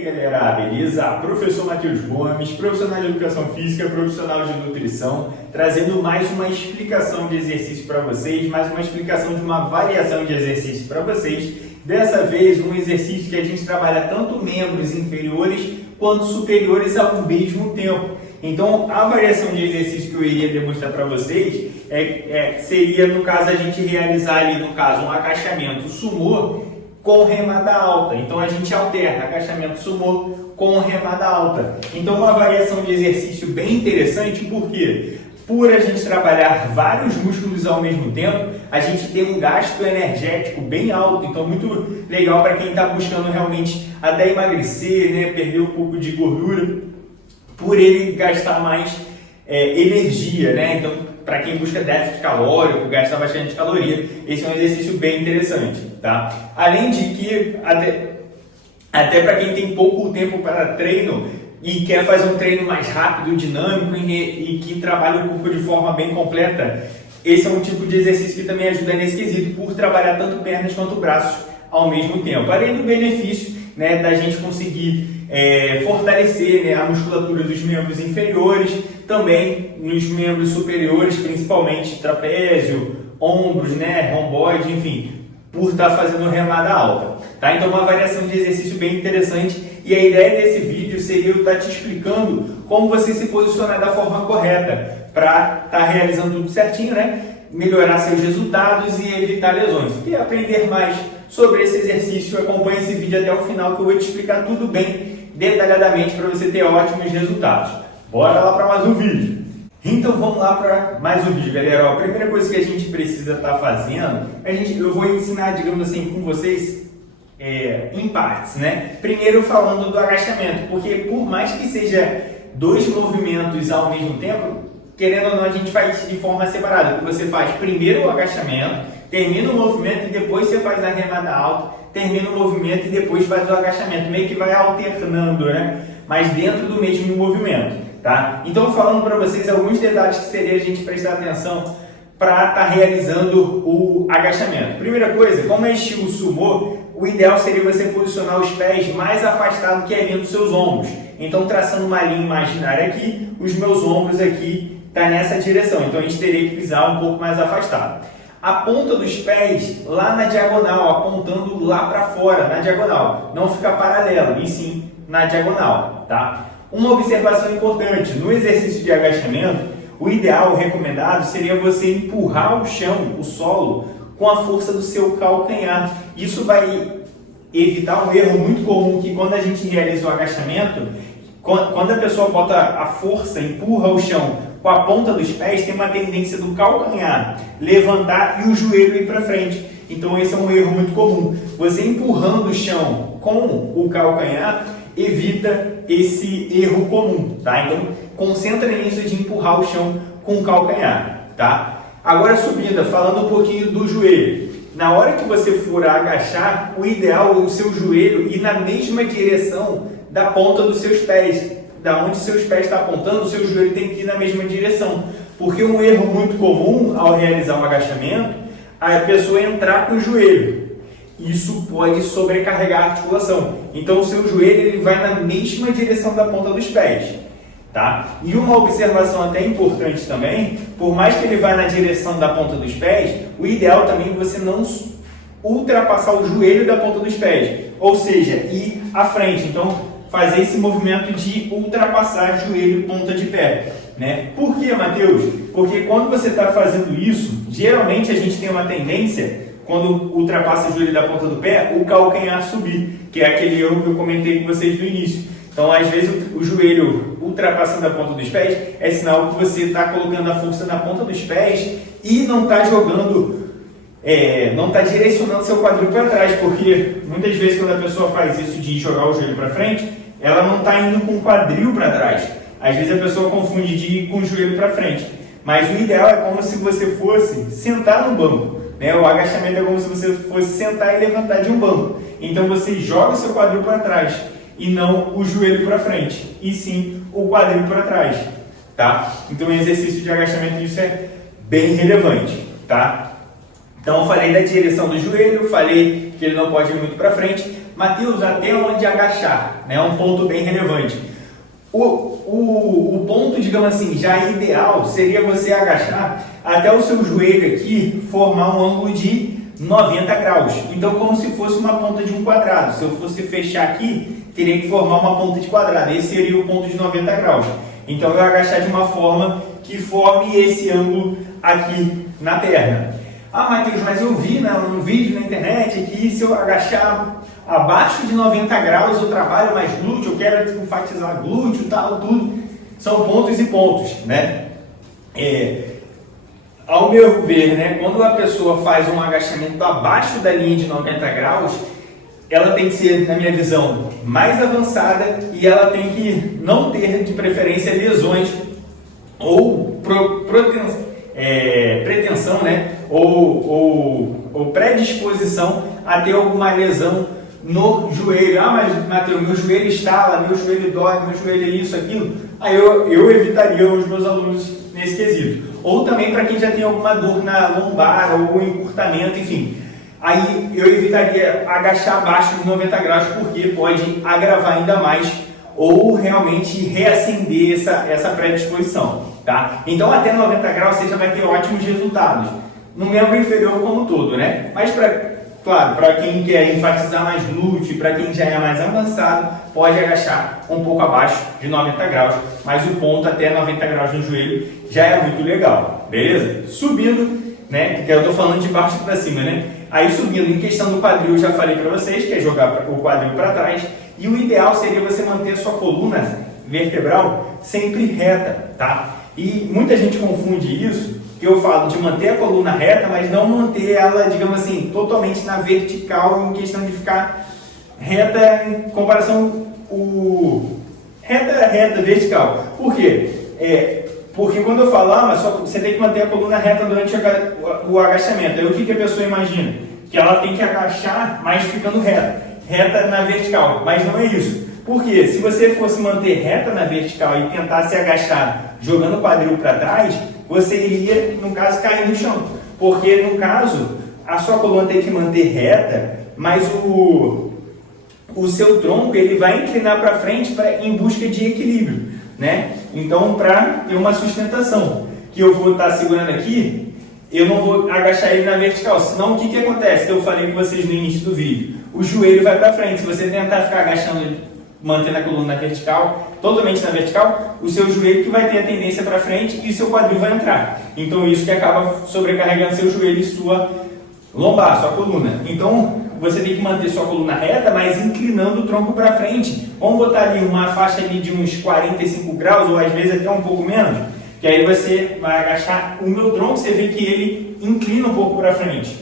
aí galera, beleza? Professor Matheus Gomes, profissional de Educação Física, profissional de Nutrição, trazendo mais uma explicação de exercício para vocês, mais uma explicação de uma variação de exercício para vocês. Dessa vez, um exercício que a gente trabalha tanto membros inferiores quanto superiores ao mesmo tempo. Então, a variação de exercício que eu iria demonstrar para vocês seria, no caso, a gente realizar ali, no caso, um agachamento sumô com remada alta. Então a gente alterna agachamento sumô com remada alta. Então uma variação de exercício bem interessante, porque por a gente trabalhar vários músculos ao mesmo tempo, a gente tem um gasto energético bem alto. Então muito legal para quem está buscando realmente até emagrecer, né, perder um pouco de gordura, por ele gastar mais energia, né? Então para quem busca déficit calórico, gastar bastante caloria, esse é um exercício bem interessante, tá? Além de que, até para quem tem pouco tempo para treino e quer fazer um treino mais rápido, dinâmico e que trabalha o corpo de forma bem completa, esse é um tipo de exercício que também ajuda nesse quesito, por trabalhar tanto pernas quanto braços ao mesmo tempo. Além do benefício, né, da gente conseguir fortalecer, né, a musculatura dos membros inferiores, também nos membros superiores, principalmente trapézio, ombros, né, romboide, enfim, por estar fazendo remada alta, tá? Então uma variação de exercício bem interessante, e a ideia desse vídeo seria eu estar te explicando como você se posicionar da forma correta para estar realizando tudo certinho, né? Melhorar seus resultados e evitar lesões. Se quer aprender mais sobre esse exercício, acompanhe esse vídeo até o final que eu vou te explicar tudo bem detalhadamente para você ter ótimos resultados. Bora lá para mais um vídeo. Então vamos lá para mais um vídeo, galera. Ó, a primeira coisa que a gente precisa estar fazendo, eu vou ensinar, digamos assim, com vocês em partes, né? Primeiro falando do agachamento, porque por mais que seja dois movimentos ao mesmo tempo, querendo ou não, a gente faz de forma separada. Você faz primeiro o agachamento, termina o movimento e depois você faz a remada alta, termina o movimento e depois faz o agachamento. Meio que vai alternando, né? Mas dentro do mesmo movimento. Tá? Então, falando para vocês alguns detalhes que seria a gente prestar atenção para estar realizando o agachamento. Primeira coisa, como é estilo sumô, o ideal seria você posicionar os pés mais afastados que a linha dos seus ombros. Então, traçando uma linha imaginária aqui, os meus ombros aqui estão nessa direção. Então, a gente teria que pisar um pouco mais afastado. A ponta dos pés lá na diagonal, apontando lá para fora, na diagonal. Não fica paralelo, e sim na diagonal, tá? Uma observação importante, no exercício de agachamento, o ideal, o recomendado, seria você empurrar o chão, o solo, com a força do seu calcanhar. Isso vai evitar um erro muito comum, que quando a gente realiza o agachamento, quando a pessoa bota a força, empurra o chão com a ponta dos pés, tem uma tendência do calcanhar levantar e o joelho ir para frente. Então esse é um erro muito comum. Você empurrando o chão com o calcanhar, evita esse erro comum, tá? Então, concentra nisso de empurrar o chão com o calcanhar, tá? Agora, subida, falando um pouquinho do joelho. Na hora que você for agachar, o ideal é o seu joelho ir na mesma direção da ponta dos seus pés. Da onde seus pés estão apontando, o seu joelho tem que ir na mesma direção. Porque um erro muito comum ao realizar um agachamento é a pessoa entrar com o joelho. Isso pode sobrecarregar a articulação. Então o seu joelho ele vai na mesma direção da ponta dos pés, tá? E uma observação até importante também, por mais que ele vá na direção da ponta dos pés, o ideal também é você não ultrapassar o joelho da ponta dos pés, ou seja, ir à frente. Então fazer esse movimento de ultrapassar joelho ponta de pé, né? Por que, Matheus? Porque quando você está fazendo isso, geralmente a gente tem uma tendência, quando ultrapassa o joelho da ponta do pé, o calcanhar subir, que é aquele erro que eu comentei com vocês no início. Então, às vezes, o joelho ultrapassando a ponta dos pés é sinal que você está colocando a força na ponta dos pés e não está jogando, não está direcionando seu quadril para trás, porque muitas vezes quando a pessoa faz isso de jogar o joelho para frente, ela não está indo com o quadril para trás. Às vezes a pessoa confunde de ir com o joelho para frente. Mas o ideal é como se você fosse sentar no banco. O agachamento é como se você fosse sentar e levantar de um banco. Então você joga o seu quadril para trás e não o joelho para frente, e sim o quadril para trás, tá? Então o exercício de agachamento isso é bem relevante, tá? Então eu falei da direção do joelho, falei que ele não pode ir muito para frente, Matheus, até onde agachar? É um ponto bem relevante. O ponto, digamos assim, já ideal seria você agachar até o seu joelho aqui formar um ângulo de 90 graus. Então, como se fosse uma ponta de um quadrado. Se eu fosse fechar aqui, teria que formar uma ponta de quadrado. Esse seria o ponto de 90 graus. Então, eu agachar de uma forma que forme esse ângulo aqui na perna. Ah, Matheus, mas eu vi num vídeo na internet que se eu agachar abaixo de 90 graus eu trabalho mais glúteo, eu quero enfatizar glúteo, tal, tudo. São pontos e pontos, né? Ao meu ver, né, quando a pessoa faz um agachamento abaixo da linha de 90 graus, ela tem que ser, na minha visão, mais avançada e ela tem que não ter, de preferência, lesões ou pretensão, né, ou predisposição a ter alguma lesão no joelho. Ah, mas Matheus, meu joelho estala, meu joelho dói, meu joelho é isso, aquilo. Aí eu evitaria os meus alunos nesse quesito. Ou também para quem já tem alguma dor na lombar ou encurtamento, enfim. Aí eu evitaria agachar abaixo de 90 graus, porque pode agravar ainda mais ou realmente reacender essa predisposição, tá? Então até 90 graus você já vai ter ótimos resultados no membro inferior como um todo, né? Mas claro, para quem quer enfatizar mais glúteo, para quem já é mais avançado, pode agachar um pouco abaixo de 90 graus, mas o ponto até 90 graus no joelho já é muito legal, beleza? Subindo, né, que eu estou falando de baixo para cima, né? Aí subindo, em questão do quadril, eu já falei para vocês, que é jogar o quadril para trás, e o ideal seria você manter a sua coluna vertebral sempre reta, tá? E muita gente confunde isso, que eu falo de manter a coluna reta, mas não manter ela, digamos assim, totalmente na vertical, em questão de ficar reta em comparação reta vertical. Por quê? Porque quando eu falo, mas só você tem que manter a coluna reta durante o agachamento. Aí o que a pessoa imagina? Que ela tem que agachar, mas ficando reta na vertical. Mas não é isso. Porque se você fosse manter reta na vertical e tentar se agachar jogando o quadril para trás, você iria, no caso, cair no chão. Porque, no caso, a sua coluna tem que manter reta, mas o seu tronco ele vai inclinar para frente em busca de equilíbrio, né? Então, para ter uma sustentação, que eu vou estar segurando aqui, eu não vou agachar ele na vertical. Senão, o que acontece? Que eu falei com vocês no início do vídeo. O joelho vai para frente. Se você tentar ficar agachando mantendo a coluna na vertical, totalmente na vertical, o seu joelho que vai ter a tendência para frente e o seu quadril vai entrar. Então isso que acaba sobrecarregando seu joelho e sua lombar, sua coluna. Então você tem que manter sua coluna reta, mas inclinando o tronco para frente. Vamos botar ali uma faixa ali de uns 45 graus ou às vezes até um pouco menos, que aí você vai agachar o meu tronco, você vê que ele inclina um pouco para frente,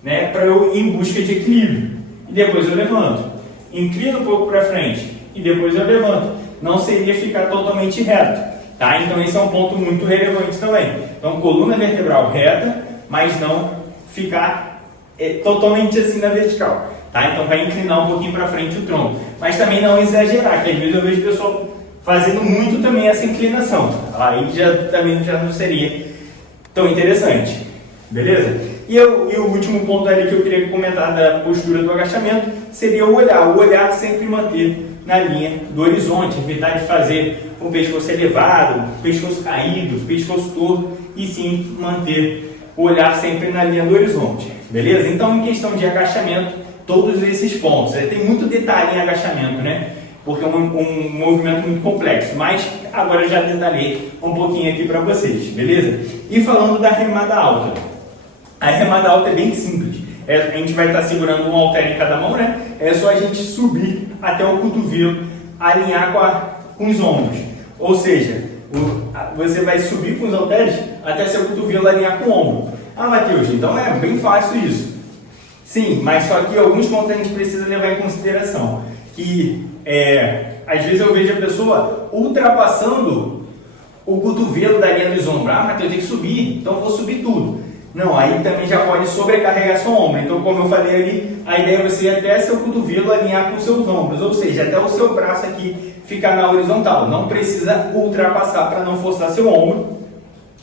né, para eu ir em busca de equilíbrio. E depois eu levanto. Inclino um pouco para frente e depois eu levanto. Não seria ficar totalmente reto, tá? Então esse é um ponto muito relevante também. Então coluna vertebral reta, mas não ficar totalmente assim na vertical, tá? Então vai inclinar um pouquinho para frente o tronco, mas também não exagerar, que às vezes eu vejo o pessoal fazendo muito também essa inclinação. Aí também já não seria tão interessante, beleza? E o último ponto ali que eu queria comentar da postura do agachamento seria o olhar sempre manter na linha do horizonte, evitar de fazer o pescoço elevado, o pescoço caído, o pescoço torto, e sim manter o olhar sempre na linha do horizonte, beleza? Então, em questão de agachamento, todos esses pontos, tem muito detalhe em agachamento, né? Porque é um movimento muito complexo, mas agora eu já detalhei um pouquinho aqui para vocês, beleza? E falando da remada alta, a remada alta é bem simples. A gente vai estar segurando um halter em cada mão, né? É só a gente subir até o cotovelo, alinhar com os ombros. Ou seja, você vai subir com os halteres até seu cotovelo alinhar com o ombro. Ah, Matheus, então é bem fácil isso. Sim, mas só que alguns pontos a gente precisa levar em consideração. Que às vezes eu vejo a pessoa ultrapassando o cotovelo da linha dos ombros. Ah, Matheus, eu tenho que subir, então eu vou subir tudo. Não, aí também já pode sobrecarregar seu ombro. Então, como eu falei ali, a ideia é você até seu cotovelo alinhar com seus ombros, ou seja, até o seu braço aqui ficar na horizontal. Não precisa ultrapassar para não forçar seu ombro,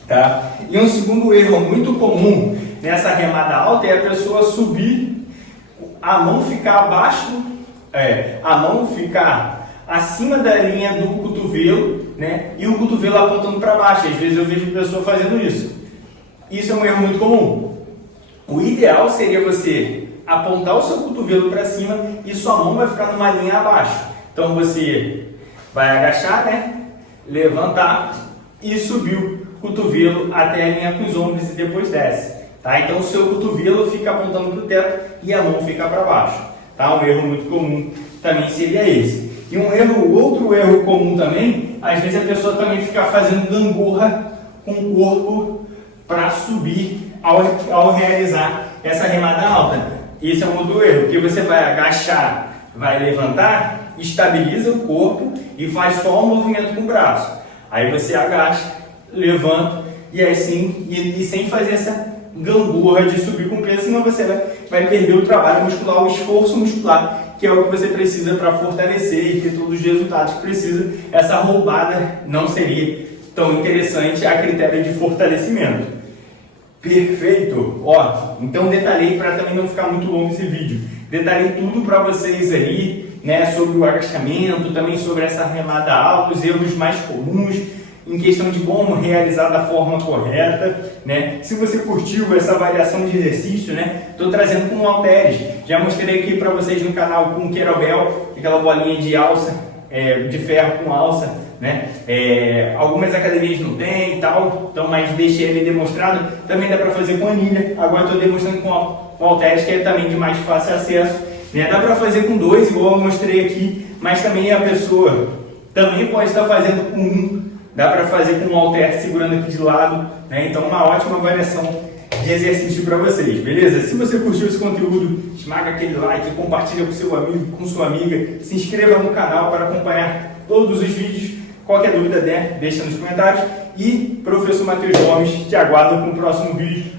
tá? E um segundo erro muito comum nessa remada alta é a pessoa subir, a mão ficar abaixo a mão ficar acima da linha do cotovelo, né? E o cotovelo apontando para baixo. Às vezes eu vejo pessoa fazendo isso. Isso é um erro muito comum. O ideal seria você apontar o seu cotovelo para cima e sua mão vai ficar numa linha abaixo. Então você vai agachar, né? Levantar e subir o cotovelo até a linha com os ombros e depois desce. Tá? Então o seu cotovelo fica apontando para o teto e a mão fica para baixo. Tá? Um erro muito comum também seria esse. E outro erro comum também, às vezes a pessoa também fica fazendo gangorra com o corpo para subir ao realizar essa remada alta. Esse é um outro erro, porque você vai agachar, vai levantar, estabiliza o corpo e faz só um movimento com o braço. Aí você agacha, levanta e assim, e sem fazer essa gangorra de subir com peso, senão você vai perder o trabalho muscular, o esforço muscular, que é o que você precisa para fortalecer e ter todos os resultados que precisa. Essa roubada não seria tão interessante a critério de fortalecimento. Perfeito! Ó, então detalhei para também não ficar muito longo esse vídeo. Detalhei tudo para vocês ali, né, sobre o agachamento, também sobre essa remada alta, os erros mais comuns, em questão de como realizar da forma correta, né? Se você curtiu essa variação de exercício, né? Estou trazendo com halteres. Já mostrei aqui para vocês no canal com kettlebell, aquela bolinha de alça, de ferro com alça, né? Algumas academias não tem e tal, então, mas deixei ele demonstrado. Também dá para fazer com anilha. Agora estou demonstrando com halteres, que é também de mais fácil acesso, né? Dá para fazer com dois, igual eu mostrei aqui, mas também a pessoa também pode estar fazendo com um. Dá para fazer com um halter segurando aqui de lado, né? Então uma ótima variação de exercício para vocês, beleza? Se você curtiu esse conteúdo, esmaga aquele like, compartilha com seu amigo, com sua amiga, se inscreva no canal para acompanhar todos os vídeos. Qualquer dúvida, deixa nos comentários. E professor Matheus Gomes te aguarda para o próximo vídeo